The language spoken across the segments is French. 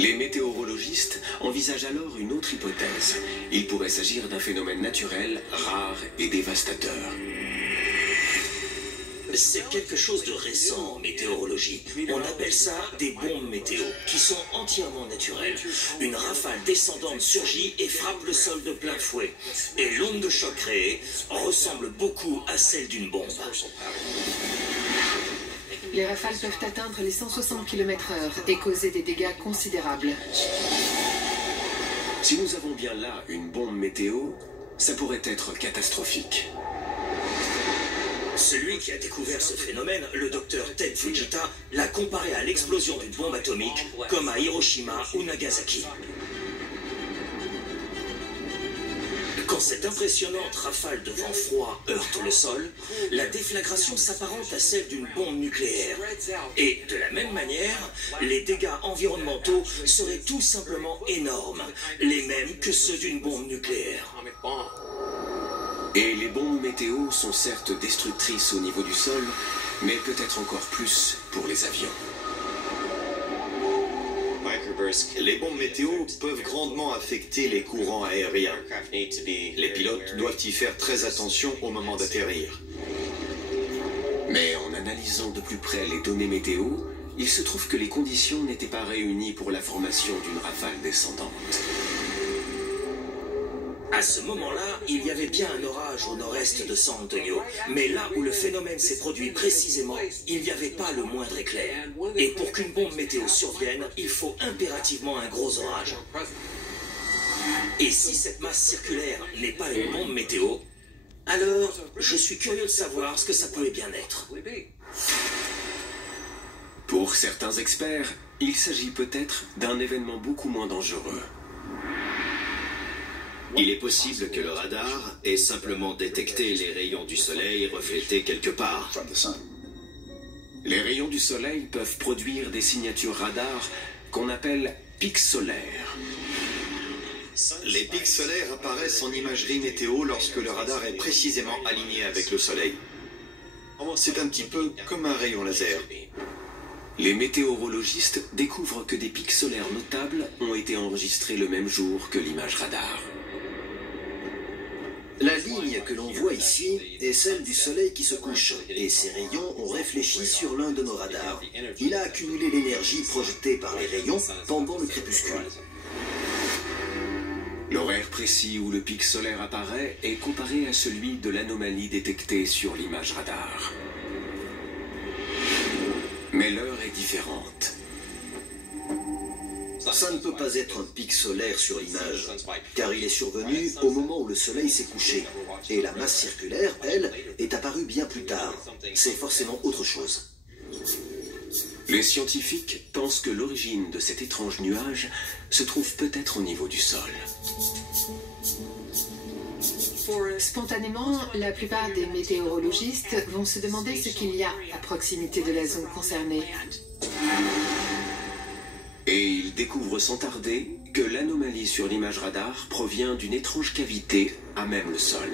Les météorologistes envisagent alors une autre hypothèse. Il pourrait s'agir d'un phénomène naturel, rare et dévastateur. C'est quelque chose de récent en météorologie. On appelle ça des bombes météo, qui sont entièrement naturelles. Une rafale descendante surgit et frappe le sol de plein fouet. Et l'onde de choc créée ressemble beaucoup à celle d'une bombe. Les rafales peuvent atteindre les 160 km/h et causer des dégâts considérables. Si nous avons bien là une bombe météo, ça pourrait être catastrophique. Celui qui a découvert ce phénomène, le docteur Ted Fujita, l'a comparé à l'explosion d'une bombe atomique, comme à Hiroshima ou Nagasaki. Quand cette impressionnante rafale de vent froid heurte le sol, la déflagration s'apparente à celle d'une bombe nucléaire. Et de la même manière, les dégâts environnementaux seraient tout simplement énormes, les mêmes que ceux d'une bombe nucléaire. Et les bombes météo sont certes destructrices au niveau du sol, mais peut-être encore plus pour les avions. Les bombes météo peuvent grandement affecter les courants aériens. Les pilotes doivent y faire très attention au moment d'atterrir. Mais en analysant de plus près les données météo, il se trouve que les conditions n'étaient pas réunies pour la formation d'une rafale descendante. À ce moment-là, il y avait bien un orage au nord-est de San Antonio, mais là où le phénomène s'est produit précisément, il n'y avait pas le moindre éclair. Et pour qu'une bombe météo survienne, il faut impérativement un gros orage. Et si cette masse circulaire n'est pas une bombe météo, alors je suis curieux de savoir ce que ça pourrait bien être. Pour certains experts, il s'agit peut-être d'un événement beaucoup moins dangereux. Il est possible que le radar ait simplement détecté les rayons du soleil reflétés quelque part. Les rayons du soleil peuvent produire des signatures radar qu'on appelle pics solaires. Les pics solaires apparaissent en imagerie météo lorsque le radar est précisément aligné avec le soleil. C'est un petit peu comme un rayon laser. Les météorologistes découvrent que des pics solaires notables ont été enregistrés le même jour que l'image radar. La ligne que l'on voit ici est celle du soleil qui se couche, et ses rayons ont réfléchi sur l'un de nos radars. Il a accumulé l'énergie projetée par les rayons pendant le crépuscule. L'horaire précis où le pic solaire apparaît est comparé à celui de l'anomalie détectée sur l'image radar. Mais l'heure est différente. Ça ne peut pas être un pic solaire sur l'image, car il est survenu au moment où le soleil s'est couché. Et la masse circulaire, elle, est apparue bien plus tard. C'est forcément autre chose. Les scientifiques pensent que l'origine de cet étrange nuage se trouve peut-être au niveau du sol. Spontanément, la plupart des météorologistes vont se demander ce qu'il y a à proximité de la zone concernée. Et ils découvrent sans tarder que l'anomalie sur l'image radar provient d'une étrange cavité à même le sol.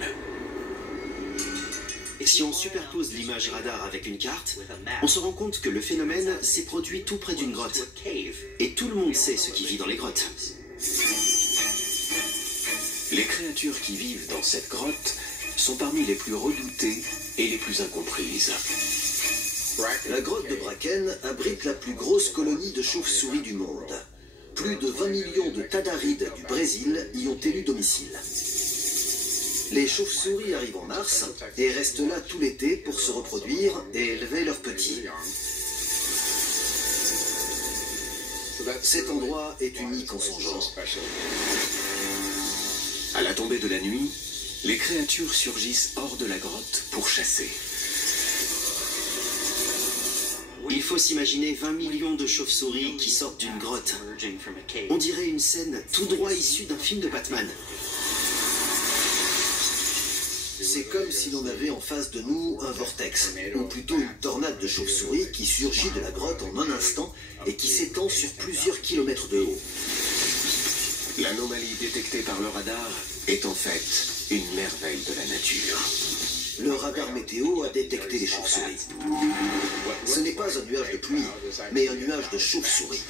Et si on superpose l'image radar avec une carte, on se rend compte que le phénomène s'est produit tout près d'une grotte. Et tout le monde sait ce qui vit dans les grottes. Les créatures qui vivent dans cette grotte sont parmi les plus redoutées et les plus incomprises. La grotte de Bracken abrite la plus grosse colonie de chauves-souris du monde. Plus de 20 millions de tadarides du Brésil y ont élu domicile. Les chauves-souris arrivent en mars et restent là tout l'été pour se reproduire et élever leurs petits. Cet endroit est unique en son genre. À la tombée de la nuit, les créatures surgissent hors de la grotte pour chasser. Il faut s'imaginer 20 millions de chauves-souris qui sortent d'une grotte. On dirait une scène tout droit issue d'un film de Batman. C'est comme si l'on avait en face de nous un vortex, ou plutôt une tornade de chauves-souris qui surgit de la grotte en un instant et qui s'étend sur plusieurs kilomètres de haut. L'anomalie détectée par le radar est en fait une merveille de la nature. Le radar météo a détecté les chauves-souris. Ce n'est pas un nuage de pluie, mais un nuage de chauves-souris.